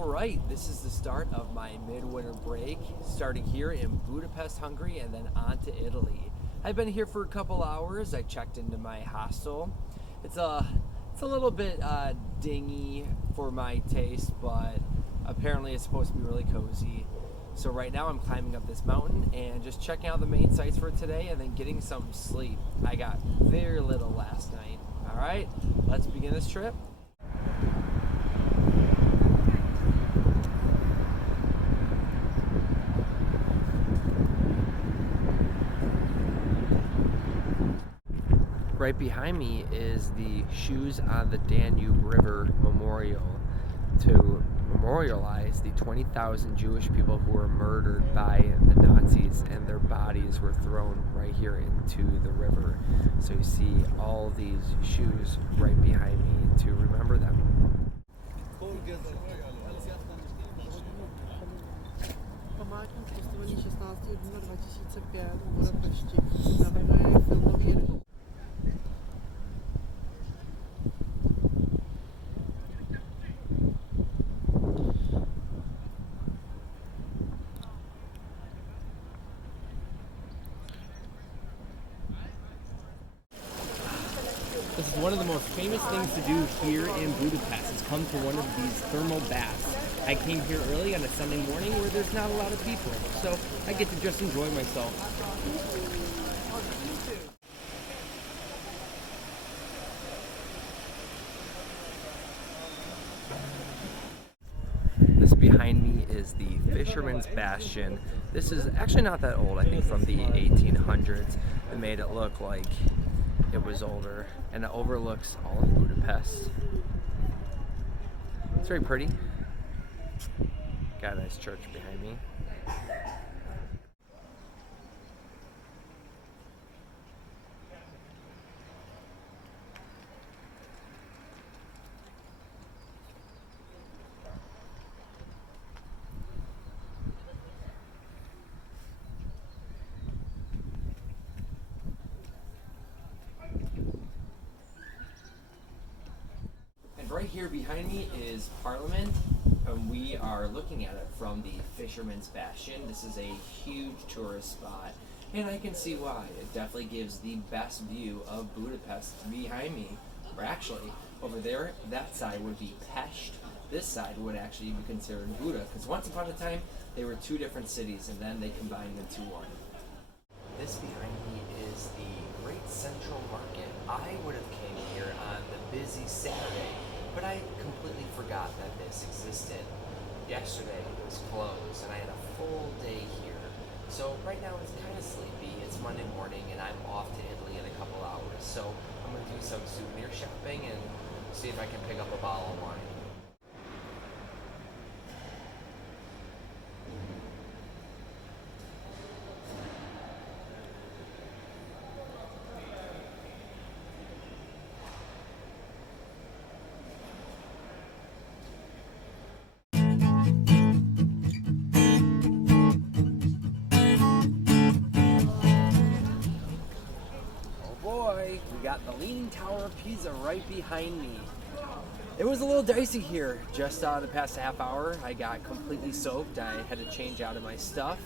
All right, this is the start of my midwinter break, starting here in Budapest, Hungary, and then on to Italy. I've been here for a couple hours. I checked into my hostel. It's a little bit dingy for my taste, but apparently it's supposed to be really cozy. So right now I'm climbing up this mountain and just checking out the main sites for today and then getting some sleep. I got very little last night. All right, let's begin this trip. Right behind me is the Shoes on the Danube River Memorial to memorialize the 20,000 Jewish people who were murdered by the Nazis, and their bodies were thrown right here into the river. So you see all these shoes right behind me to remember them. This is one of the most famous things to do here in Budapest, is come to one of these thermal baths. I came here early on a Sunday morning where there's not a lot of people, so I get to just enjoy myself. This behind me is the Fisherman's Bastion. This is actually not that old, I think from the 1800s. They made it look like it was older, and it overlooks all of Budapest. It's very pretty. Got a nice church behind me. Right here behind me is Parliament, and we are looking at it from the Fisherman's Bastion. This is a huge tourist spot, and I can see why. It definitely gives the best view of Budapest behind me. Or actually, over there, that side would be Pest. This side would actually be considered Buda, because once upon a time, they were two different cities, and then they combined into one. This behind me is the Great Central Market. I would have came here on the busy Saturday, but I completely forgot that this existed. Yesterday it was closed and I had a full day here. So right now it's kind of sleepy. It's Monday morning and I'm off to Italy in a couple hours. So I'm going to do some souvenir shopping and see if I can pick up a bottle of wine. We got the Leaning Tower of Pisa right behind me. It was a little dicey here. Just the past half hour, I got completely soaked. I had to change out of my stuff,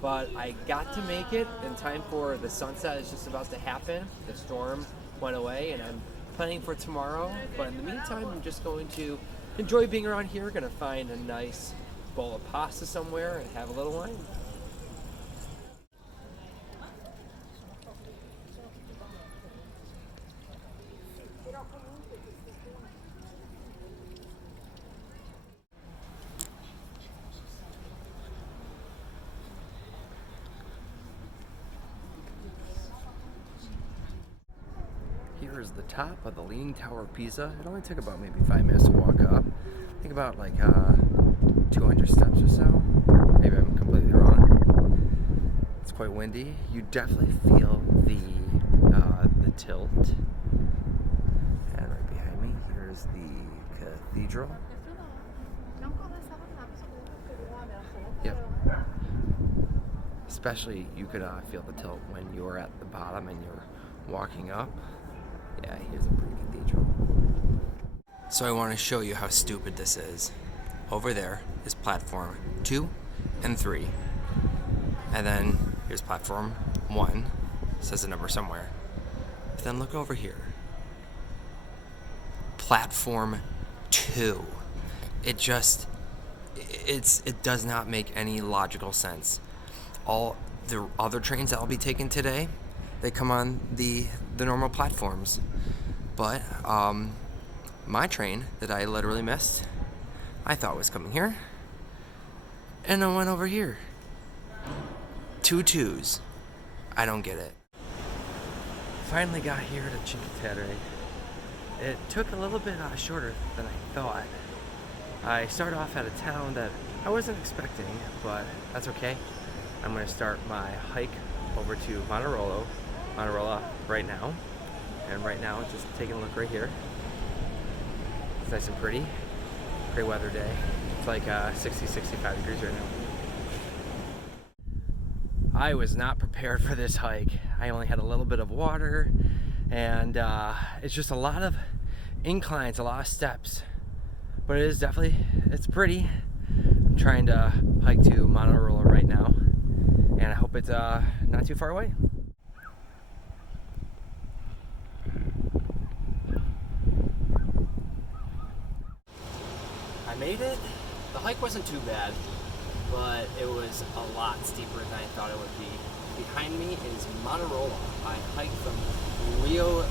but I got to make it in time for the sunset is just about to happen. The storm went away, and I'm planning for tomorrow. But in the meantime, I'm just going to enjoy being around here. Gonna find a nice bowl of pasta somewhere and have a little wine. Here is the top of the Leaning Tower of Pisa. It only took about maybe 5 minutes to walk up. I think about like 200 steps or so. Maybe I'm completely wrong. It's quite windy. You definitely feel the tilt. And right behind me, here's the cathedral. Yep. Especially, you could feel the tilt when you're at the bottom and you're walking up. Yeah, here's a pretty cathedral. So I want to show you how stupid this is. over there is platform 2 and 3. And then here's platform 1. Says a number somewhere. But then look over here. Platform 2. It does not make any logical sense. All the other trains that I'll be taking today, they come on the normal platforms. But my train that I literally missed, I thought was coming here, and I went over here. 2 2s. I don't get it. Finally got here to Cinque Terre. It took a little bit shorter than I thought. I started off at a town that I wasn't expecting, but that's okay. I'm going to start my hike over to Manarola right now. And right now, just taking a look right here. It's nice and pretty. Great weather day. It's like 60, 65 degrees right now. I was not prepared for this hike. I only had a little bit of water, and it's just a lot of inclines, a lot of steps. But it's pretty. I'm trying to hike to Manarola right now, and I hope it's not too far away. I made it. The hike wasn't too bad, but it was a lot steeper than I thought it would be. Behind me is Manarola. I hiked from Rio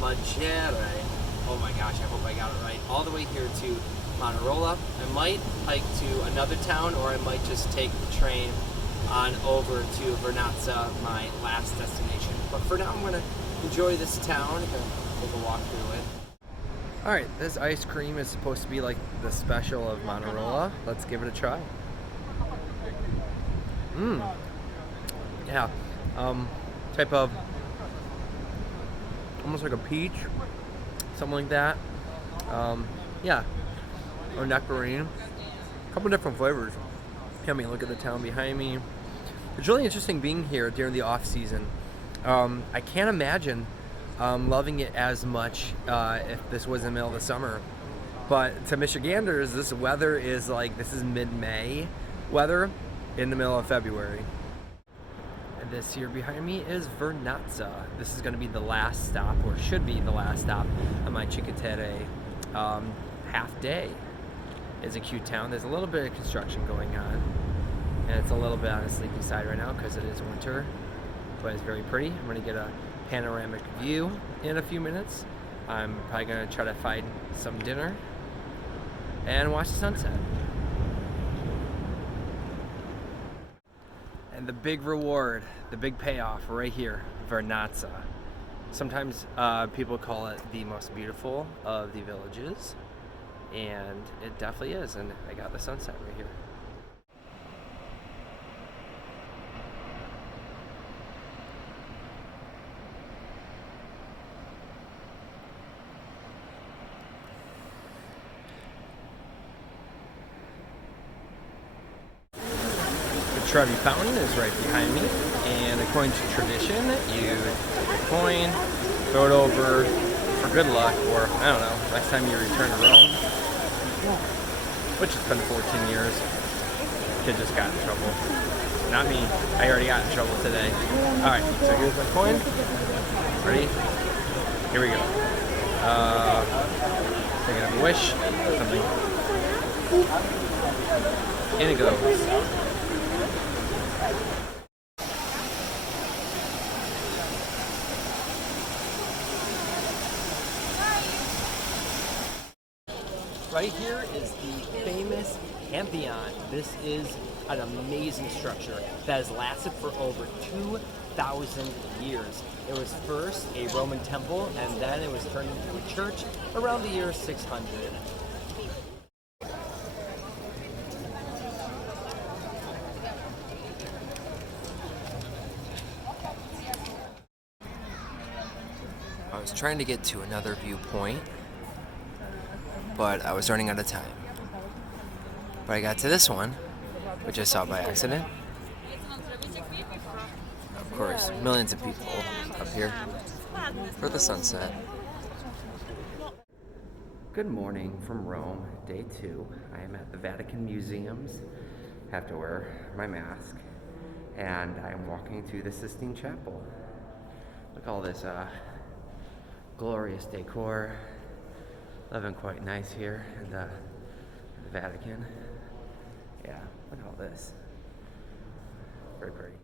Maggiore, oh my gosh, I hope I got it right, all the way here to Manarola. I might hike to another town, or I might just take the train on over to Vernazza, my last destination. But for now, I'm going to enjoy this town and take a walk through it. Alright, this ice cream is supposed to be like the special of Manarola. Let's give it a try. Yeah. Type of almost like a peach, something like that. Yeah. Or nectarine. A couple different flavors. I mean, look at the town behind me. It's really interesting being here during the off season. I can't imagine loving it as much if this was in the middle of the summer. But to Michiganders, this weather is like, this is mid-May weather in the middle of February. And this here behind me is Vernazza. This is going to be the last stop, or should be the last stop on my Cinque Terre half day. It's a cute town. There's a little bit of construction going on, and it's a little bit on the sleepy side right now because it is winter, but it's very pretty. I'm going to get a panoramic view in a few minutes. I'm probably going to try to find some dinner and watch the sunset. And the big reward, the big payoff right here, Vernazza. Sometimes people call it the most beautiful of the villages, and it definitely is, and I got the sunset right here. Trevi Fountain is right behind me, and according to tradition, you take a coin, throw it over for good luck, or I don't know, next time you return to Rome, which has been 14 years. Kid just got in trouble. Not me. I already got in trouble today. Alright, so here's my coin. Ready? Here we go. Taking a wish, something. In it goes. Right here is the famous Pantheon. This is an amazing structure that has lasted for over 2,000 years. It was first a Roman temple, and then it was turned into a church around the year 600. I was trying to get to another viewpoint, but I was running out of time. But I got to this one, which I saw by accident. Of course, millions of people up here for the sunset. Good morning from Rome, day 2. I am at the Vatican Museums. Have to wear my mask. And I'm walking through the Sistine Chapel. Look at all this glorious decor. Living quite nice here in the Vatican. Yeah, look at all this. Very pretty.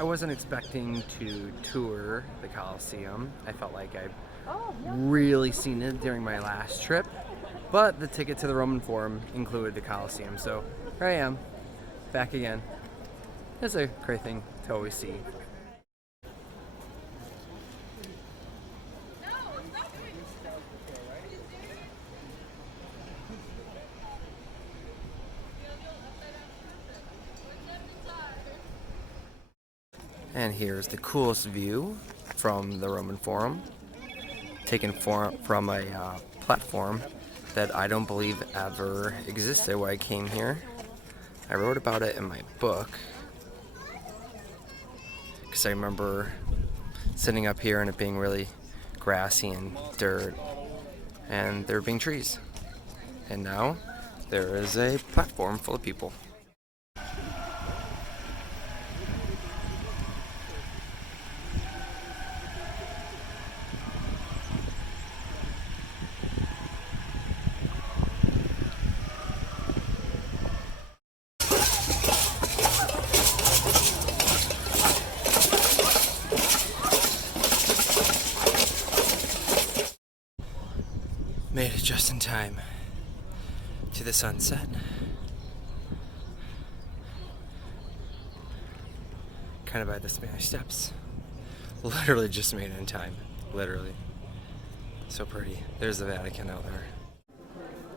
I wasn't expecting to tour the Colosseum. I felt like I've really seen it during my last trip, but the ticket to the Roman Forum included the Colosseum, so here I am, back again. It's a great thing to always see. And here's the coolest view from the Roman Forum, taken from a platform that I don't believe ever existed when I came here. I wrote about it in my book, because I remember sitting up here and it being really grassy and dirt, and there being trees. And now there is a platform full of people. Made it just in time to the sunset. Kind of by the Spanish Steps. Literally just made it in time. Literally. So pretty. There's the Vatican out there.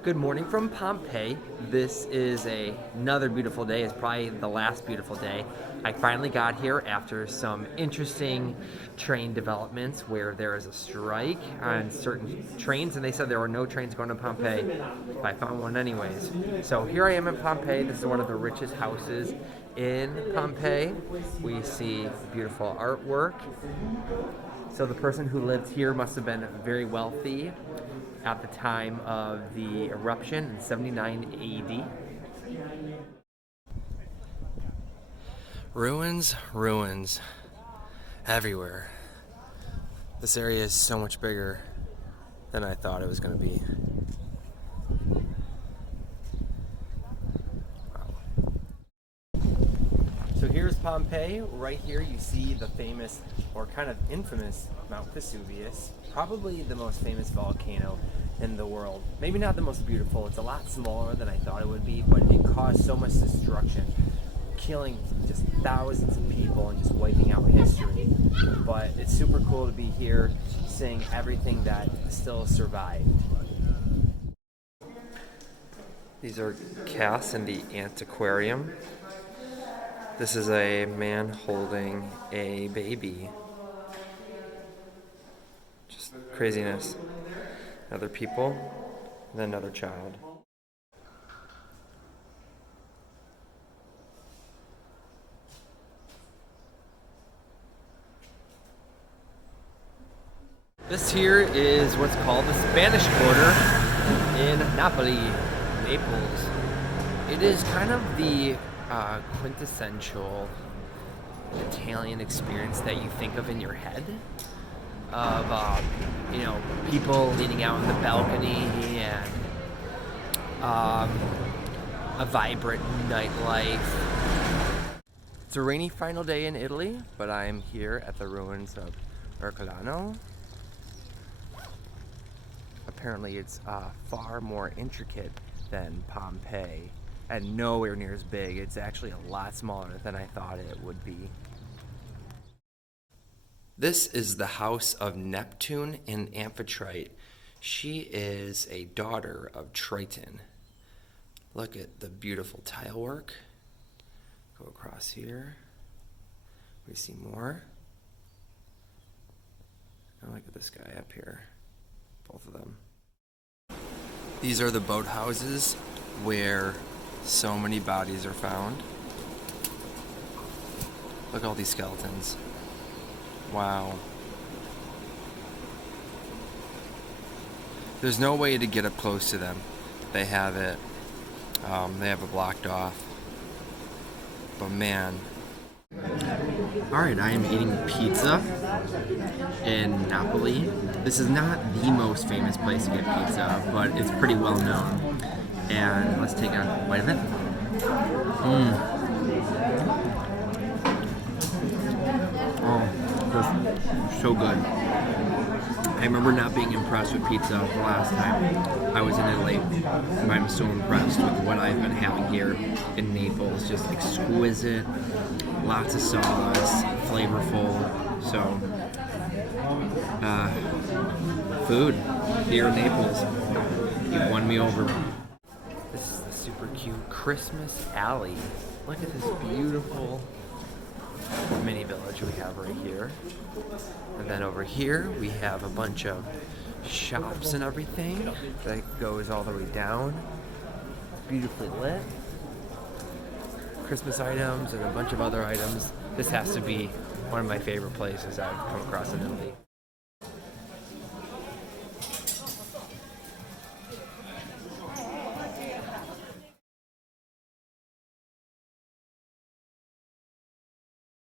Good morning from Pompeii. This is another beautiful day. It's probably the last beautiful day. I finally got here after some interesting train developments where there is a strike on certain trains, and they said there were no trains going to Pompeii, but I found one anyways. So here I am in Pompeii. This is one of the richest houses in Pompeii. We see beautiful artwork. So the person who lived here must have been very wealthy at the time of the eruption in 79 AD. Ruins everywhere. This area is so much bigger than I thought it was going to be. Wow. So here's Pompeii. Right here you see the famous, or kind of infamous, Mount Vesuvius. Probably the most famous volcano in the world. Maybe not the most beautiful. It's a lot smaller than I thought it would be, but it caused so much destruction, killing just thousands of people and just wiping out history. But it's super cool to be here seeing everything that still survived. These are casts in the antiquarium. This is a man holding a baby. Just craziness. Other people, and then another child. This here is what's called the Spanish Quarter in Naples. It is kind of the quintessential Italian experience that you think of in your head. Of people leaning out on the balcony and a vibrant nightlife. It's a rainy final day in Italy, but I'm here at the ruins of Herculano. Apparently it's far more intricate than Pompeii and nowhere near as big. It's actually a lot smaller than I thought it would be. This is the house of Neptune and Amphitrite. She is a daughter of Triton. Look at the beautiful tile work. Go across here. We see more. And look at this guy up here. Both of them. These are the boathouses where so many bodies are found. Look at all these skeletons. Wow. There's no way to get up close to them. They have it blocked off. But man. Alright, I am eating pizza in Napoli. This is not the most famous place to get pizza, but it's pretty well known. And let's take a bite of it. Oh, so good. I remember not being impressed with pizza the last time I was in Italy, but I'm so impressed with what I've been having here in Naples. Just exquisite, lots of sauce, flavorful. So, food here in Naples. You've won me over. This is the super cute Christmas alley. Look at this beautiful mini village we have right here. And then over here we have a bunch of shops and everything that goes all the way down. Beautifully lit. Christmas items and a bunch of other items. This has to be one of my favorite places I've come across in Italy.